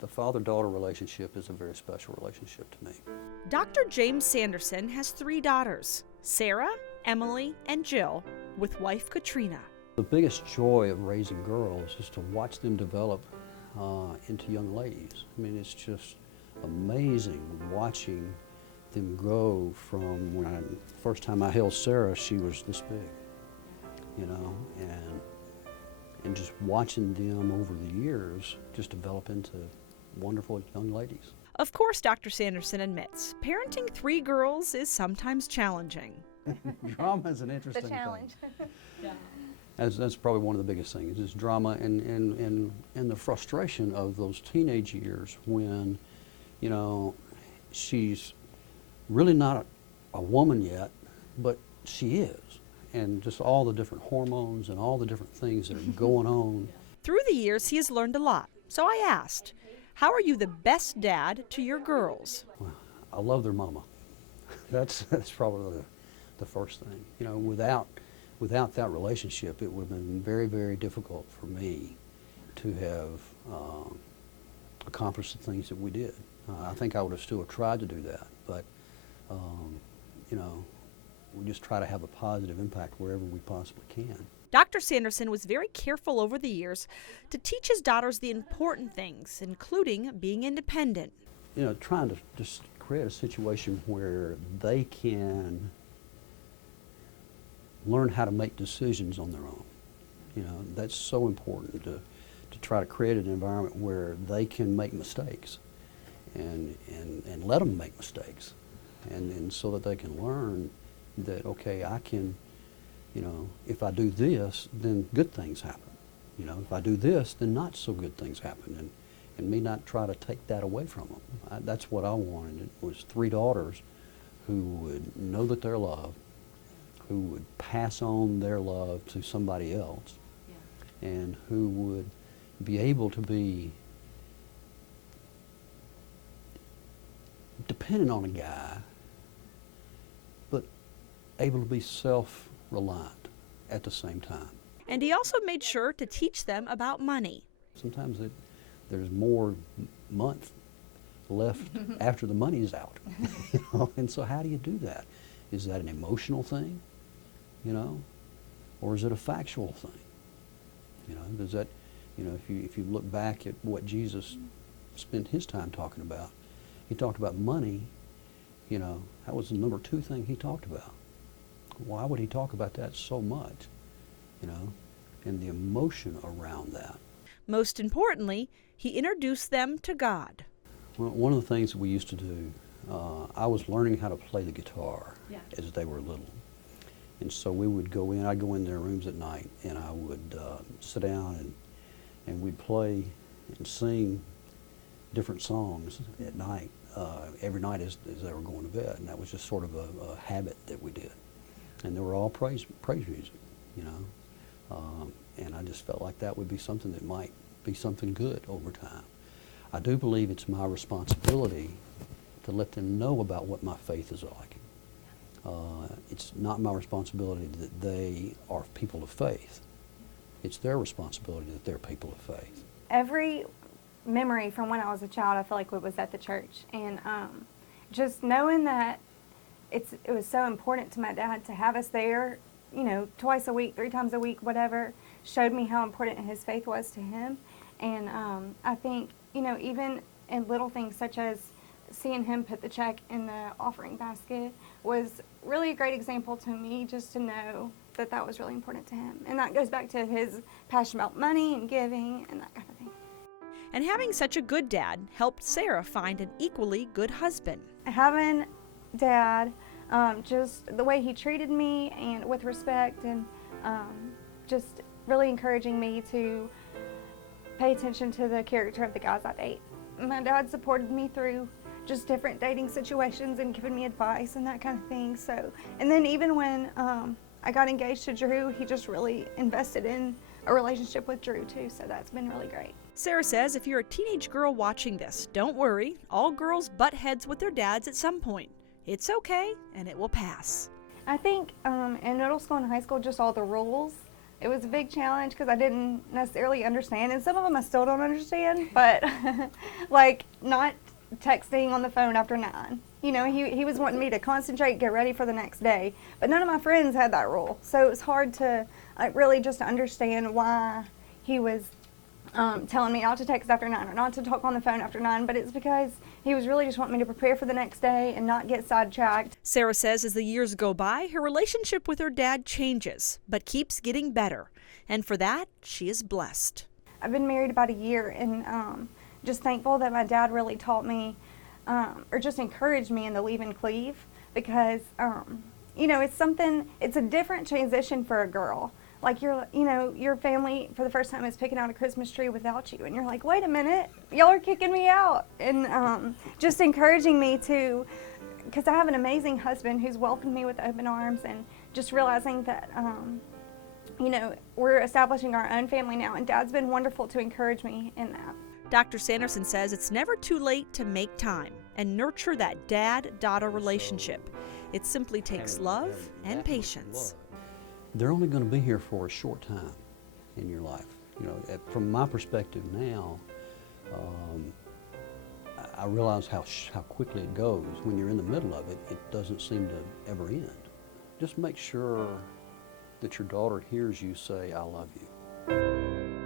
The father-daughter relationship is a very special relationship to me. Dr. James Sanderson has 3 daughters, Sarah, Emily, and Jill, with wife Katrina. The biggest joy of raising girls is to watch them develop into young ladies. I mean, it's just amazing watching them grow from first time I held Sarah, she was this big, you know, and just watching them over the years just develop into wonderful young ladies. Of course, Dr. Sanderson admits, parenting 3 girls is sometimes challenging. Drama is an interesting The challenge. thing. That's probably one of the biggest things, is drama and the frustration of those teenage years when, you know, she's really not a woman yet, but she is. And just all the different hormones and all the different things that are going on. Through the years, he has learned a lot. So I asked, how are you the best dad to your girls? Well, I love their mama. That's probably the first thing. You know, without that relationship, it would have been very, very difficult for me to have accomplished the things that we did. I think I would have still tried to do that, but you know, we just try to have a positive impact wherever we possibly can. Dr. Sanderson was very careful over the years to teach his daughters the important things, including being independent. You know, trying to just create a situation where they can learn how to make decisions on their own. You know, that's so important to try to create an environment where they can make mistakes and let them make mistakes. And so that they can learn that, okay, I can, you know, if I do this, then good things happen. You know, if I do this, then not so good things happen. And me not try to take that away from them. That's what I wanted. It was 3 daughters who would know that they're loved, who would pass on their love to somebody else, and who would be able to be dependent on a guy, but able to be self-reliant at the same time. And he also made sure to teach them about money. Sometimes there's more month left after the money's out, you know? And so how do you do that? Is that an emotional thing, you know, or is it a factual thing? You know, does that, you know, if you look back at what Jesus spent his time talking about, he talked about money, you know, that was the number 2 thing he talked about. Why would he talk about that so much, you know, and the emotion around that? Most importantly, he introduced them to God. Well, one of the things that we used to do, I was learning how to play the guitar as they were little. And so we would go in, I'd go in their rooms at night, and I would sit down and we'd play and sing different songs at night, every night as they were going to bed. And that was just sort of a habit that we did. And they were all praise music, you know. And I just felt like that would be something that might be something good over time. I do believe it's my responsibility to let them know about what my faith is like. It's not my responsibility that they are people of faith. It's their responsibility that they're people of faith. Every memory from when I was a child, I feel like it was at the church. And just knowing that it was so important to my dad to have us there, you know, twice a week, 3 times a week, whatever, showed me how important his faith was to him. And I think, you know, even in little things such as seeing him put the check in the offering basket was really a great example to me, just to know that that was really important to him. And that goes back to his passion about money and giving and that kind of thing. And having such a good dad helped Sarah find an equally good husband. Having Dad, just the way he treated me and with respect, and just really encouraging me to pay attention to the character of the guys I date. My dad supported me through just different dating situations and giving me advice and that kind of thing. So, and then even when I got engaged to Drew, he just really invested in a relationship with Drew too, so that's been really great. Sarah says if you're a teenage girl watching this, don't worry, all girls butt heads with their dads at some point. It's okay, and it will pass. I think in middle school and high school, just all the rules It was a big challenge because I didn't necessarily understand, and some of them I still don't understand, but like not texting on the phone after 9. You know, he was wanting me to concentrate, get ready for the next day, but none of my friends had that rule. So it was hard to really just understand why he was telling me not to text after 9 or not to talk on the phone after 9, but it's because he was really just wanting me to prepare for the next day and not get sidetracked. Sarah says as the years go by, her relationship with her dad changes, but keeps getting better. And for that, she is blessed. I've been married about a year, and just thankful that my dad really taught me or just encouraged me in the leave and cleave, because you know, it's a different transition for a girl. Like your family for the first time is picking out a Christmas tree without you, and you're like, wait a minute, y'all are kicking me out, and just encouraging me to, because I have an amazing husband who's welcomed me with open arms, and just realizing that you know, we're establishing our own family now, and Dad's been wonderful to encourage me in that. Dr. Sanderson says it's never too late to make time and nurture that dad-daughter relationship. It simply takes love and patience. They're only going to be here for a short time in your life. You know, from my perspective now, I realize how quickly it goes. When you're in the middle of it, it doesn't seem to ever end. Just make sure that your daughter hears you say, "I love you."